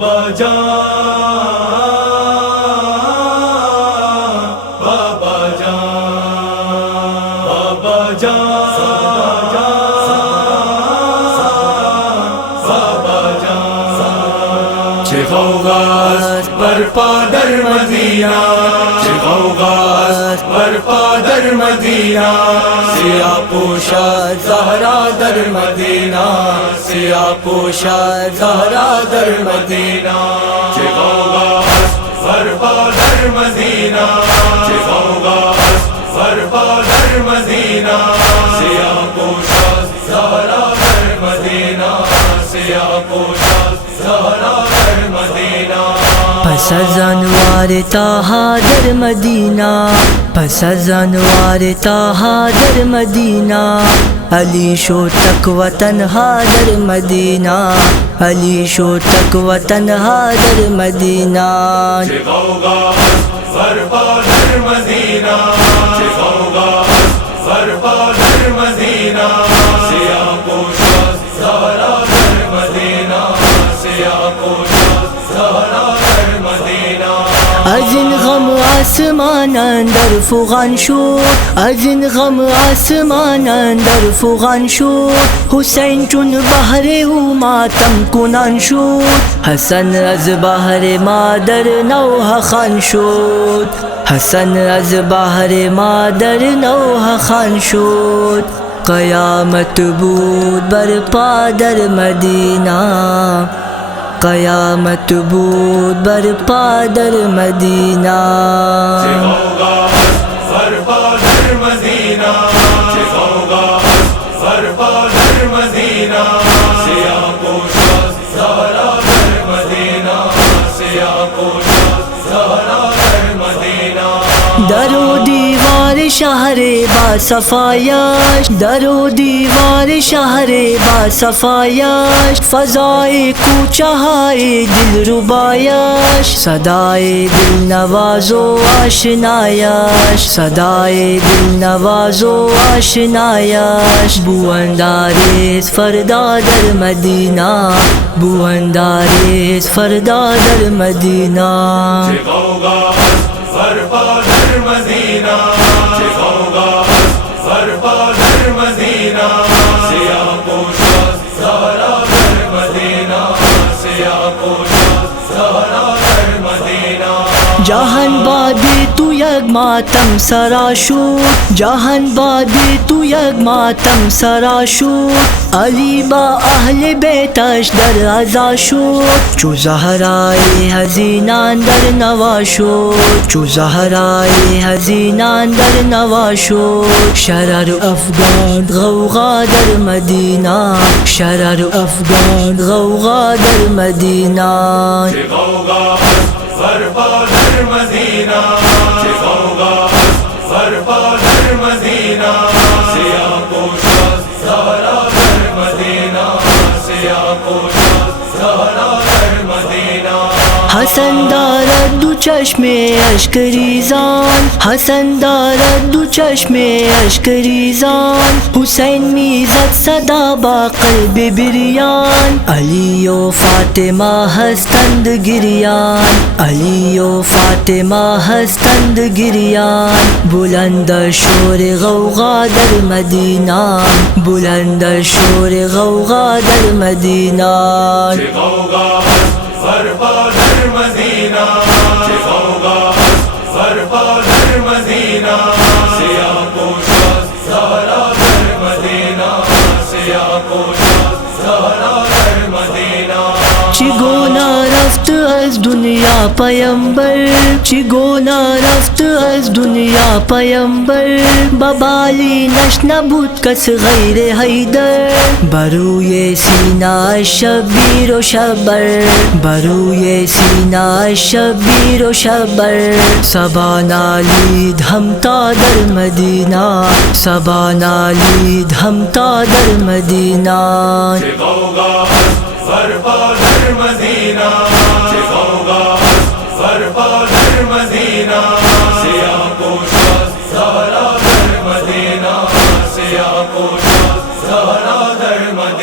بابا جان، بابا جان، بابا جان، بابا جان. چه غوغاست برپا در مدینه، چه غوغاست برپا در مدینه، سیاه پوشد زهرا در مدینه، سیاه پوشد زهرا در مدینه. چه غوغاست برپا در مدینه، چه غوغاست برپا در مدینه، سیاه پوشد زهرا در مدینه، سیاه پوشد زهرا در مدینه. پس از انوار طه در مدینہ، پس از انوار طه در مدینہ، علی شو تک و تنہا در مدینہ، علی شو تک و تنہا در مدینہ. چه غوغاست برپا در مدینه، چه غوغاست برپا در مدینه، سیاه پوشد زهرا در مدینه، سیاه پوشد زهرا در مدینه. از این غم آسمان اندر فغان شد، از این غم آسمان اندر فغان شد، حسین چون بحر او ماتم کنان شد، حسن از بحر مادر نوح خان شد، حسن از بحر مادر نوح خان شد. قیامت بود برپا در مدینہ، قیامت بود برپا در مدینہ. چه غوغاست برپا در مدینه، چه غوغاست برپا در مدینه، سیاه پوشد زهرا در مدینه، سیاه پوشد زهرا در مدینه. در و دیوار شہر با صفایش، در و دیوار شہر با صفایش، فضائے کوچہ ہائے دل ربایش، صدائے دل نواز و آشنایش، صدائے دل نواز و آشنایش. بو انداریز فردا در مدینہ، بو انداریز فردا در مدینہ. چه غوغاست برپا در مدینه، چه غوغاست برپا در مدینه، سیاه پوشد زهرا در مدینه، سیاه پوشد زهرا در مدینه. جهان بادی تو یک ماتم سرا شد، جهان بادی تو یک ماتم سرا شد، علی با اهل بیتش در عزا شد، چو زهرای حزینان در نوا شد، چو زهرای حزینان در نوا شد. شرر افغان غوغا در مدینہ، شرر افغان غوغا در مدینہ. چه غوغاست برپا در مدینه، چه غوغاست برپا در مدینه، سیاه پوشد زهرا در مدینه، سیاه پوشد زهرا در مدینه. حسن دارد دو چشم اشک ریزان، حسن دارد دو چشم اشک ریزان، حسین میزد صدا با قلب بریان، علی و فاطمه هستند گریان، علی و فاطمه هستند گریان. بلند شور غوغا در مدینہ، بلند شور غوغا در مدینہ. چه غوغاست برپا در مدینه، چه غوغاست برپا در مدینه، سیاه پوشد زهرا در مدینه، سیاه پوشد زهرا در مدینه. چگونه رفت از دنیا پیامبر، چگونه رفت از دنیا پیامبر، ببالینش نبود کس غیر حیدر، بروی سینه شبیر و شبر، بروی سینه شبیر و شبر. صبا نالید همتا در مدینہ، صبا نالید همتا در مدینہ. چه غوغاست برپا در مدینه، چه غوغاست برپا در مدینه، سیاه پوشد زهرا در مدینه، سیاه پوشد زهرا در مدینه.